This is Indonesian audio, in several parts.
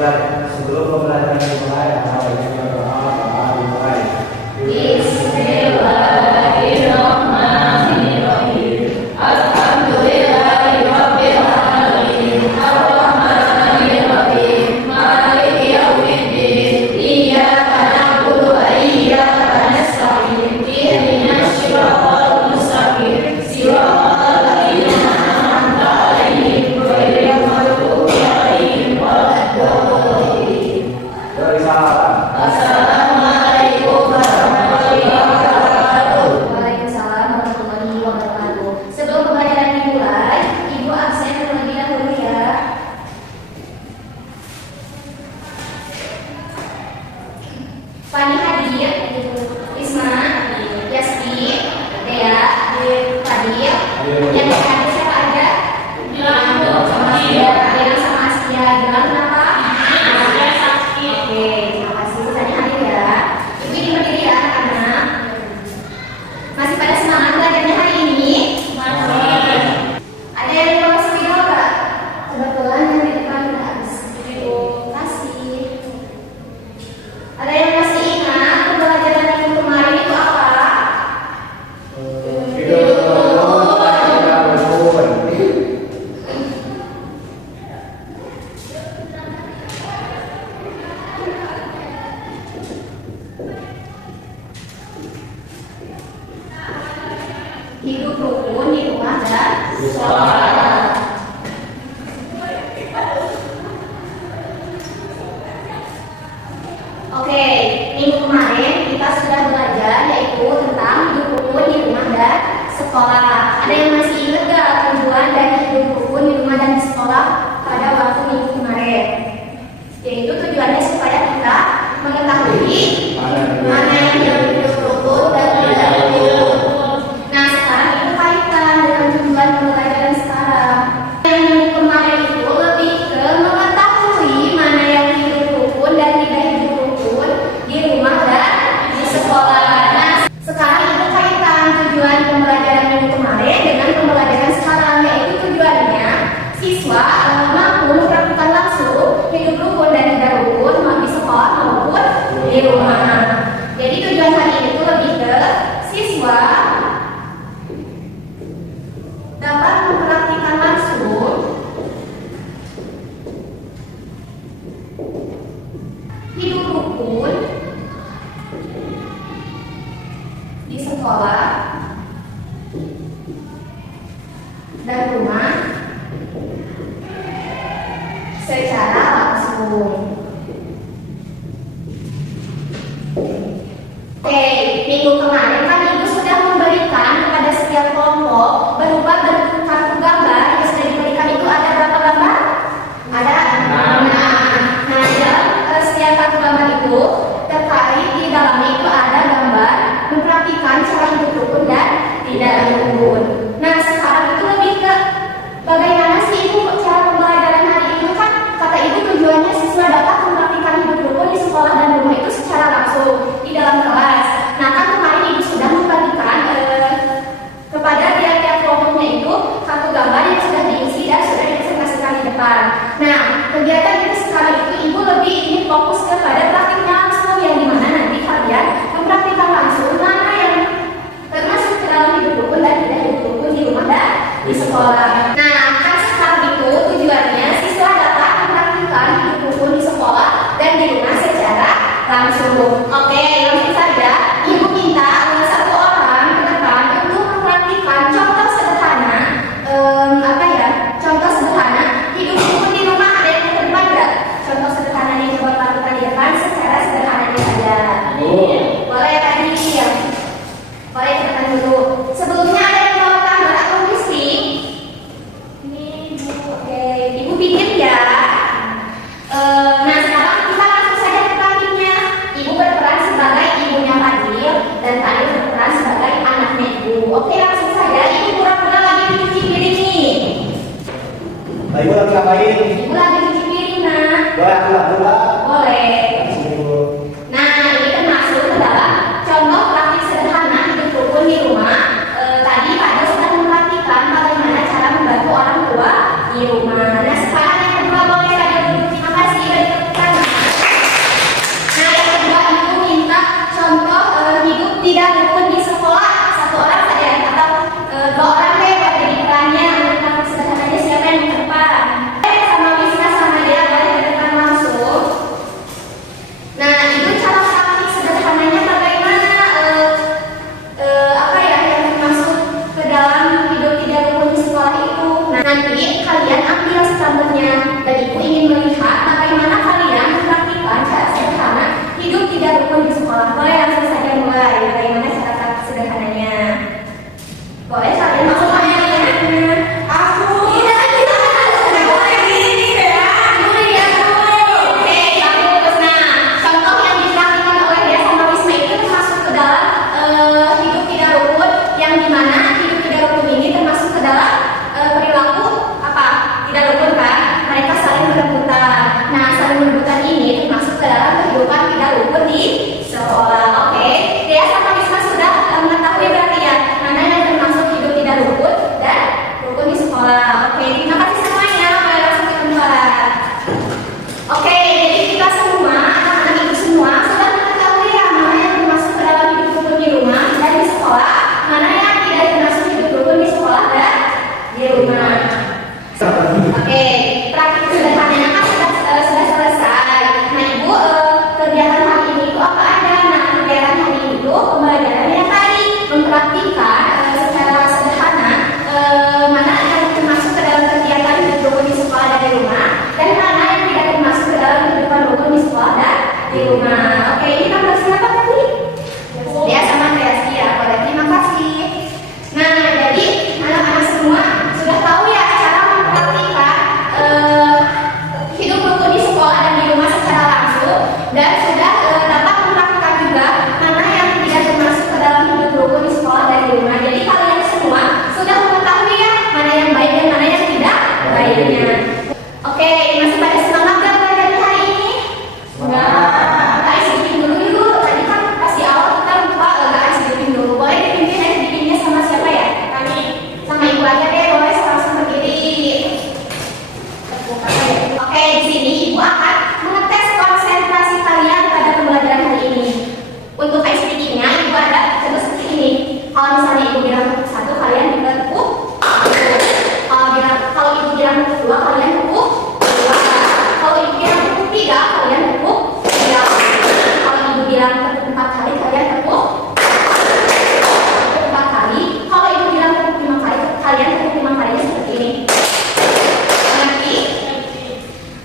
sebelum pembelajaran dimulai, baiknya berdoa dimulai. Bismillahirrahmanirrahim. Alhamdulillahirabbil alamin. Arrahmanirrahim. Maliki yaumiddin. Iyyaka na'budu wa iyyaka nasta'in. Ihdinas siratal mustaqim. Siratal ladzina an'amta 'alaihim ghairil maghdubi 'alaihim waladdallin. Assalamualaikum warahmatullahi wabarakatuh. Waalaikumsalam warahmatullahi wabarakatuh. Sebelum pembelajaran dimulai, Ibu absen terlebih dahulu ya. Fani hadir, Risma, Yasmin, Dea, Fadil. Yang hadir siapa aja? Sama Asia, Dea sama Asia. Gilang kenapa? Oke, terima kasih. Tanya hadir ya. Ibu berdiri ya anak-anak. Masih pada semangat belajarnya hari ini? Ada yang mau masuk video nggak? Kebetulan yang di depan udah habis. Terima kasih. Ada yang masih ingat pembelajaran minggu kemarin itu apa? Hidup rukun di rumah dan sekolah. Oke, minggu kemarin kita sudah belajar yaitu tentang hidup rukun di rumah dan sekolah. Ada yang masih ingat gak tujuan dari hidup rukun di rumah dan di sekolah pada waktu minggu kemarin? Yaitu tujuannya supaya kita mengetahui mana yang hidup rukun dan tidak rukun. Nah, sekarang itu kaitan dengan tujuan pembelajaran sekarang. Yang minggu kemarin itu lebih ke mengetahui mana yang hidup rukun dan tidak hidup rukun di rumah dan di sekolah. Nah, sekarang itu kaitan tujuan pembelajaran minggu kemarin dengan pembelajaran sekarang, yaitu tujuannya siswa mampu mempraktikkan langsung hidup rukun dan tidak rukun di sekolah maupun di rumah. Jadi tujuan hari ini itu lebih ke siswa dapat mempraktikkan langsung hidup rukun di sekolah dan rumah secara langsung. Oke, minggu kemarin kan Ibu sudah memberikan kepada setiap kelompok berupa bentuk kartu gambar yang sudah diberikan. Itu ada berapa gambar? Ada 6. Nah, dalam setiap kartu gambar itu terkait di dalamnya itu ada gambar mempraktikkan cara hidup rukun dan tidak rukun. Nah, sekarang itu lebih ke bagaimana sih Ibu cara pembelajaran hari ini? Kan kata Ibu tujuannya siswa dapat mempraktikkan hidup rukun di sekolah dan rumah itu secara langsung di dalam kelas. Nah, kan kemarin Ibu sudah membagikan kepada tiap-tiap kelompoknya itu kartu gambar yang sudah diisi dan sudah dipresentasikan di depan. Nah, kegiatan kita sekarang itu Ibu lebih ingin fokus kepada praktiknya langsung, yang dimana nanti kalian mempraktikkan langsung mana yang termasuk ke dalam hidup rukun dan tidak hidup rukun di rumah dan di sekolah. Nah, kan sekarang itu tujuannya siswa dapat mempraktikkan hidup rukun di sekolah dan di rumah secara langsung. Oke, langsung saja Ibu minta satu orang ke depan untuk mempraktikkan contoh sederhana. Contoh sederhana hidup rukun di rumah. Ada yang ke depan nggak? Contoh sederhana yang coba lakukan di depan secara sederhana saja. Boleh tadi ya? Boleh ke depan dulu. Sebelumnya ada yang mau gambar atau listing? Ini Ibu, oke. Ibu bikin ya. Nah, sekarang kita langsung saja ke praktiknya. Ibu berperan sebagai ibunya Fadil dan Fadil berperan sebagai anaknya Ibu. Oke, langsung saja. Ibu pura-pura lagi mencuci piring nih. Ibu lagi ngapain? Ibu lagi cuci piring, nak. Boleh aku lah, Boleh. Ibu. Nah, ini termasuk ke dalam contoh praktik sederhana hidup rukun di rumah. Tadi Fadil sudah mempraktikkan bagaimana cara membantu orang tua di rumah. Nah, sekarang yang kedua boleh Fadil duduk. Terima kasih.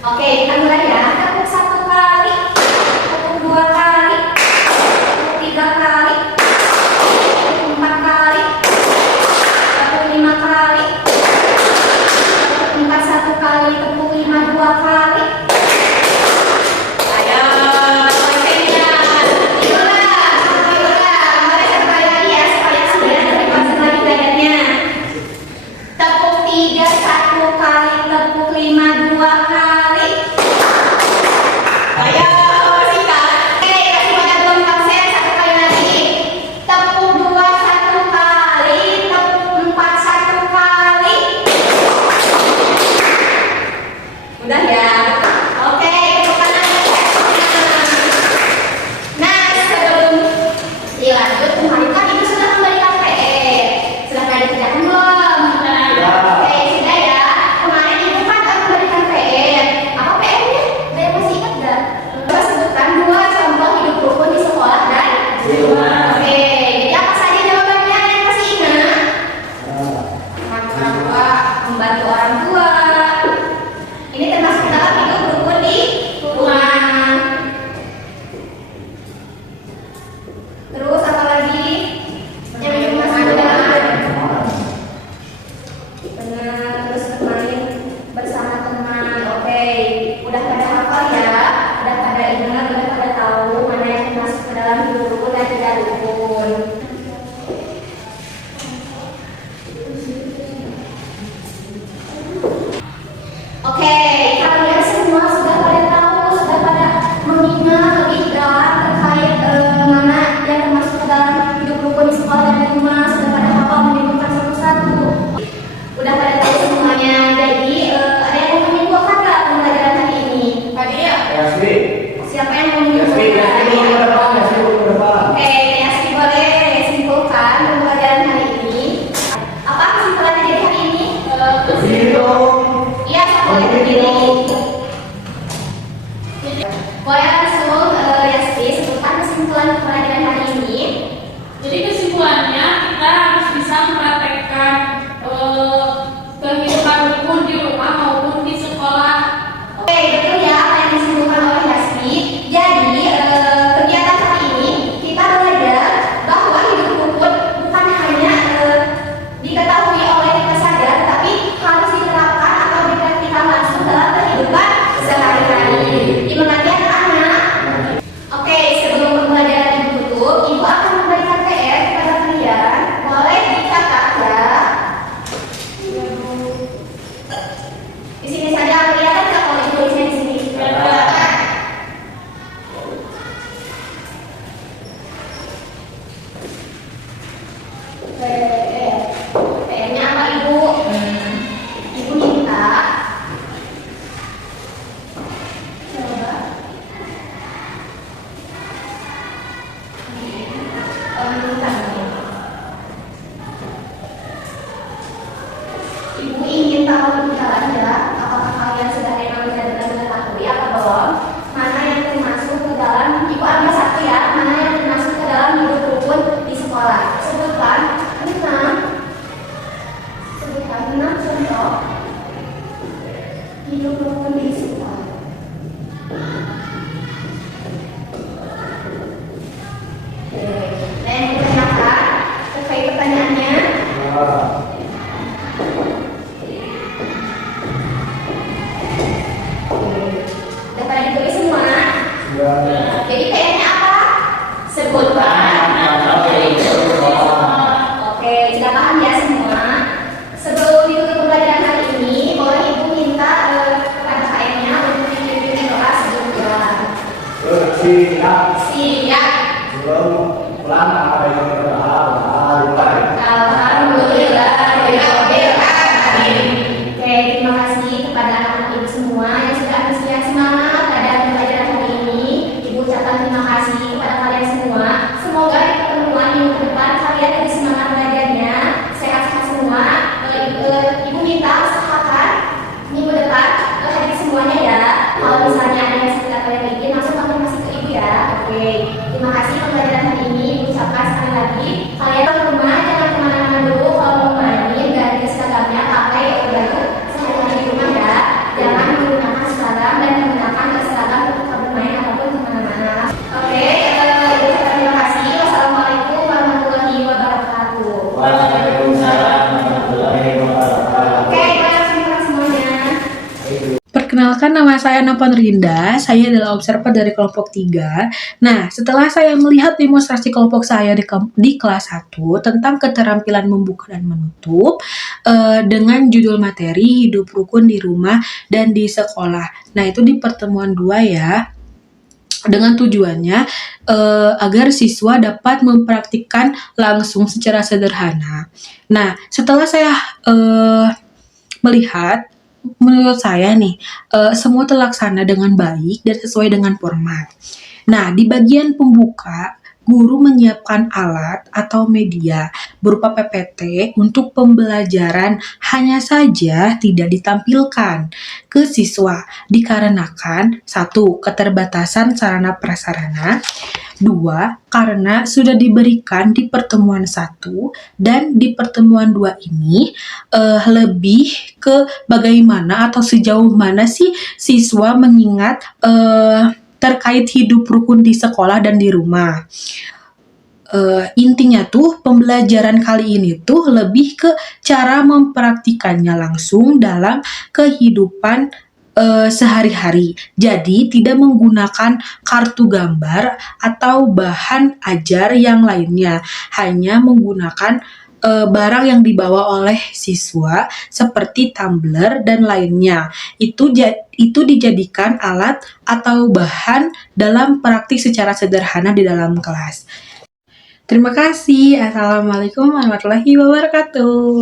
Oke, kita mulai ya. Tepuk 1 kali, tepuk 2 kali, tepuk 3 kali, tepuk 4 kali, tepuk 5 kali, tepuk 4 1 kali, tepuk 5 2 kali. Ayo, semuanya. Mari sekali lagi ya supaya kalian lebih konsentrasi belajarnya. Tepuk 3 1 kali, tepuk 5 2 kali. Ayo, singkat. Oke, kasih pada belum konsen, 1 kali lagi. Tepuk 2 1 kali, tepuk 4 1 kali. Udah ya. Oke, tepuk kanan. Nah, sebelum dilanjut, kemarin kan ibu sudah memberikan PR. Sudah pada dikerjakan belum? Oke, sudah ya. Kemarin ibu kan memberikan PR. Apa PR-nya? Saya masih ingat nggak? Coba sebutkan 2 contoh hidup rukun di sekolah dan di rumah. Oke, jadi apa saja jawabannya yang masih ingat? Orang tua, membantu orang tua. Ini termasuk dalam hidup rukun di rumah. Terus apa lagi? Yang masuk dalam benar, terus bermain bersama teman. Oke, udah pada hafal ya, udah pada ingat, udah pada tahu mana yang masuk ke dalam hidup rukun dan tidak rukun. Oke, kalian semua sudah pada tahu, sudah pada mengingat lebih dalam terkait mana yang termasuk ke dalam hidup rukun di sekolah dan di rumah, sudah pada hafal menyebutkan satu-satu. Udah pada tahu semuanya. Jadi ada yang mau menyimpulkan nggak pembelajaran hari ini? Tadi ya. Yasmi. Siapa yang mau Yasmi, menyimpulkan? Yasmi ke depan, Yasmi ke depan. Oke, Yasmi boleh simpulkan pembelajaran hari ini. Apa kesimpulannya dari hari ini? Video. Iya, boleh berdiri. Boleh langsung Yasmi sebutkan kesimpulan pembelajaran hari ini. Jadi kesimpulannya kita harus bisa mempraktekkan kehidupan rukun di rumah maupun di sekolah. Oke, betul ya apa yang disimpulkan oleh Yasmi. Jadi kegiatan hari ini kita belajar bahwa hidup rukun bukan hanya diketahui oleh kita saja, tetapi harus diterapkan atau dipraktikkan langsung dalam kehidupan sehari-hari. Dimengerti anak-anak? Oke, sebelum pembelajaran ditutup, ibu akan memberikan PR kepada kalian. Boleh dicatat ya. Di sini saja kelihatan nggak kalau tulisnya di sini? PR-nya apa ibu? Ibu minta. Coba. Minta. Ibu ingin tahu lebih dalam ya, apakah kalian sudah memang benar-benar mengetahui atau belum? Mana yang termasuk ke dalam, ibu ambil satu ya, mana yang termasuk ke dalam hidup rukun di sekolah. Sebutkan 6 contoh hidup rukun di sekolah. Oke, nah yang ditanyakan terkait pertanyaannya. Udah pada ditulis semua. Jadi PR-nya apa? Sebutkan. Oke, sudah paham ya semua. Sebelum ditutup pembelajaran hari ini, boleh ibu minta kepada KM-nya untuk dipimpin doa sebelumnya. Siap. Siap. Sebelum pulang apa yang berdoa, dimulai. Alhamdulillah. Oke, terima kasih kepada anak-anak ibu semua yang sudah antusias semangat pada pembelajaran hari ini. Ibu ucapkan terima kasih kepada kalian semua. Semoga di pertemuan minggu depan kalian lebih semangat belajarnya, sehat-sehat semua. Ibu minta usahakan minggu depan hadir semuanya ya. Kalau misalnya ada yang sakit atau yang izin, langsung konfirmasi ke ibu ya. Oke, terima kasih pembelajaran hari ini. Ibu ucapkan Nama saya Nova Nurhinda, saya adalah observer dari kelompok 3. Nah, setelah saya melihat demonstrasi kelompok saya di kelas 1 tentang keterampilan membuka dan menutup dengan judul materi hidup rukun di rumah dan di sekolah. Nah, itu di pertemuan 2 ya. Dengan tujuannya agar siswa dapat mempraktikkan langsung secara sederhana. Nah, setelah saya melihat, menurut saya nih, semua terlaksana dengan baik dan sesuai dengan format. Nah, di bagian pembuka, guru menyiapkan alat atau media berupa PPT untuk pembelajaran, hanya saja tidak ditampilkan ke siswa dikarenakan 1. Keterbatasan sarana prasarana, 2. Karena sudah diberikan di pertemuan 1 dan di pertemuan 2 ini lebih ke bagaimana atau sejauh mana sih siswa mengingat terkait hidup rukun di sekolah dan di rumah. Intinya tuh pembelajaran kali ini tuh lebih ke cara mempraktikannya langsung dalam kehidupan sehari-hari. Jadi tidak menggunakan kartu gambar atau bahan ajar yang lainnya, hanya menggunakan barang yang dibawa oleh siswa seperti tumbler dan lainnya. Itu dijadikan alat atau bahan dalam praktik secara sederhana di dalam kelas. Terima kasih. Assalamualaikum warahmatullahi wabarakatuh.